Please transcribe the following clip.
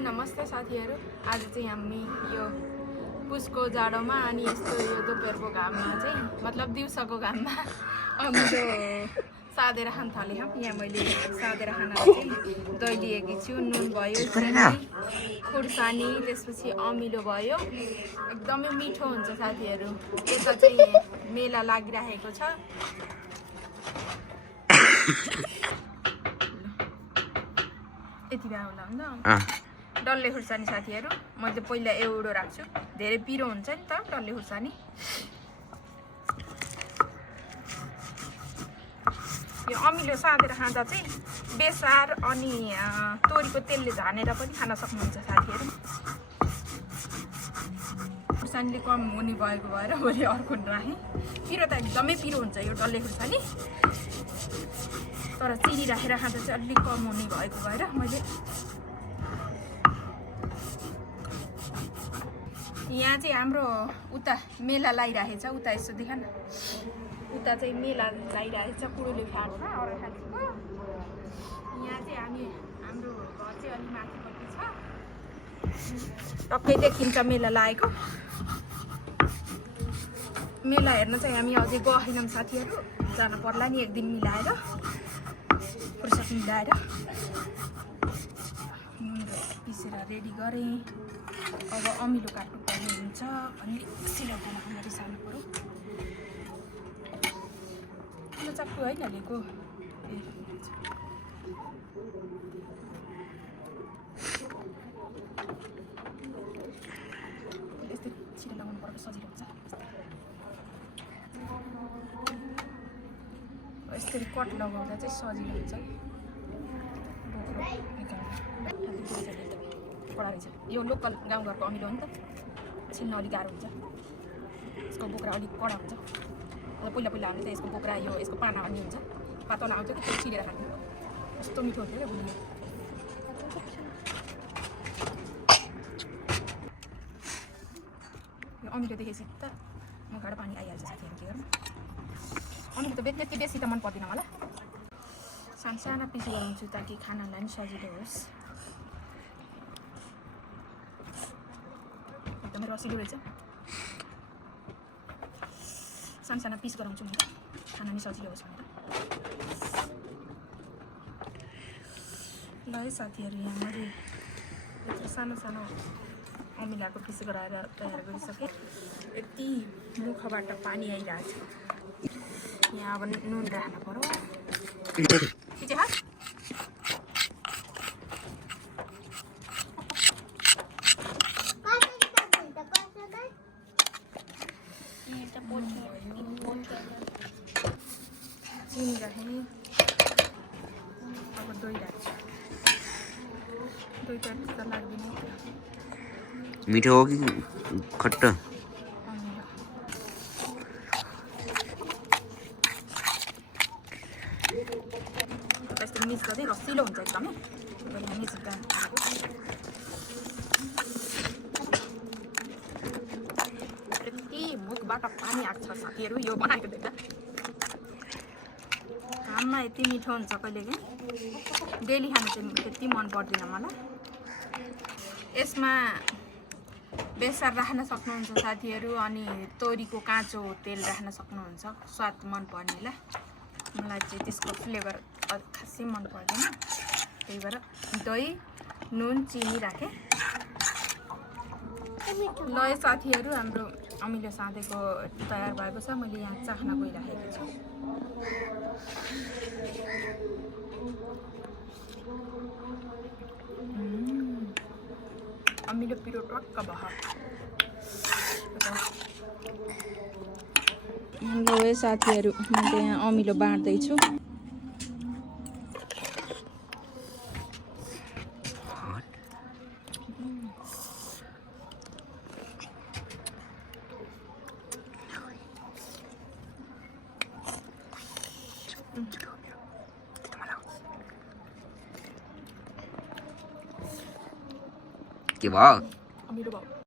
नमस्ते साथीहरू। आज चाहिँ हामी यो पुसको जाडोमा अनि यस्तो यो दोपहरको घाममा चाहिँ मतलब दिउँसोको घाममा अमिलो सादेर खान थाले हम। यहाँ मैले सादेर खाना चाहिँ दही लिएकी छु, नुन भयो, खुर्सानी, त्यसपछि अमिलो भयो। एकदमै मिठो हुन्छ साथीहरू। यता चाहिँ मेला लागिरहेको छ। यति बेला होला नि त डल्ले खुर्सानी साथीहरू। मैले पहिला एउटो राख्छु, धेरै पिरो हुन्छ नि त डल्ले खुर्सानी। यो अमिलो सादेर खाँदा चाहिँ बेसार अनि तोरीको तेलले झानेर पनि खान सक्नुहुन्छ साथीहरू। खुर्सानीले कम हुने भएको भएर मैले अर्को राखेँ। पिरो त एकदमै पिरो हुन्छ यो डल्ले खुर्सानी, तर चिनी राखेर खाँदा चाहिँ अलिक कम हुने भएको भएर मैले यहाँ चाहिँ हाम्रो उता मेला लागिरहेको छ। उता यसो देखा न, उता चाहिँ मेला लागिरहेको छ। कुरोले फाट्छ अर्खाको। यहाँ चाहिँ हाम्रो घर चाहिँ अलिक माथिपट्टि छ, टक्कै देखिन्छ मेला लागेको। मेला हेर्न चाहिँ हामी अझै गएनौँ साथीहरू, जान पर्ला नि एक दिन मिलाएर, फुर्सद मिलाएर। नुन पिसेर रेडी गरेँ। अब अमिलो काट्नु पर्ने हुन्छ अनि सिलौटामा हालेर सार्नु पर्यो। यो चक्कु होइन लिएको, यस्तै छिटो लगाउनु पर्यो, सजिलो हुन्छ। यसरी कट लगाउँदा चाहिँ सजिलो हुन्छ। कडा रहेछ यो, लोकल गाउँघरको अमिलो हो नि त, छिल्न अलिक गाह्रो हुन्छ। यसको बोक्रा अलिक कडा हुन्छ। पहिला पहिला हामीले त यसको बोक्रा यो यसको पाना भन्ने हुन्छ, पातला आउँछ कि त्यो छिलेर खान्थ्यो। कस्तो मिठो हुन्थ्यो क्या बुझ्नु। यो अमिलो देखेपछि त मुखबाट पानी आइहाल्छ साथीहरू। के गर्नु, अमिलो त त्यति बेसी त मन पर्दैन मलाई। साना पिस गराउँछु ताकि खानालाई पनि सजिलो होस्। एकदमै रसिलो रहेछ। साना पिस गराउँछु म, खाना पनि सजिलो होस् भनेर। ल है साथीहरू, यहाँ मैले यत्रो सानो अमिलाको पिस गराएर तयार गरिसकेँ। यति मुखबाट पानी आइरहेको छ। यहाँ अब नुन राख्नु पर्यो। चिनी राखेँ। अब दही राख्छु। दही त लाग्दैन। मिठो हो कि खट्टा? यस्तो मिक्स गर्दै रसिलो हुन्छ एकदमै। यति मुखबाट पानी आएको छ साथीहरू यो बनाएको देख्दा। घाममा यति मिठो हुन्छ कहिलेकाहीँ। डेली खानु चाहिँ त्यति मन पर्दैन मलाई। यसमा बेसार राख्न सक्नुहुन्छ साथीहरू, अनि तोरीको काँचो तेल राख्न सक्नुहुन्छ स्वाद मन पर्नेलाई। मलाई चाहिँ त्यसको फ्लेभर खासै मन पर्दैन, त्यही भएर दही, नुन, चिनी राखेँ। ल साथीहरू, हाम्रो अमिलो साँधेको तयार भएको छ। मैले यहाँ चाख्न गइराखेको छु। अमिलो पिरो टक्क भयो। ल साथीहरू, मैले यहाँ अमिलो बाँड्दैछु। के भयो? अमिलो भयो।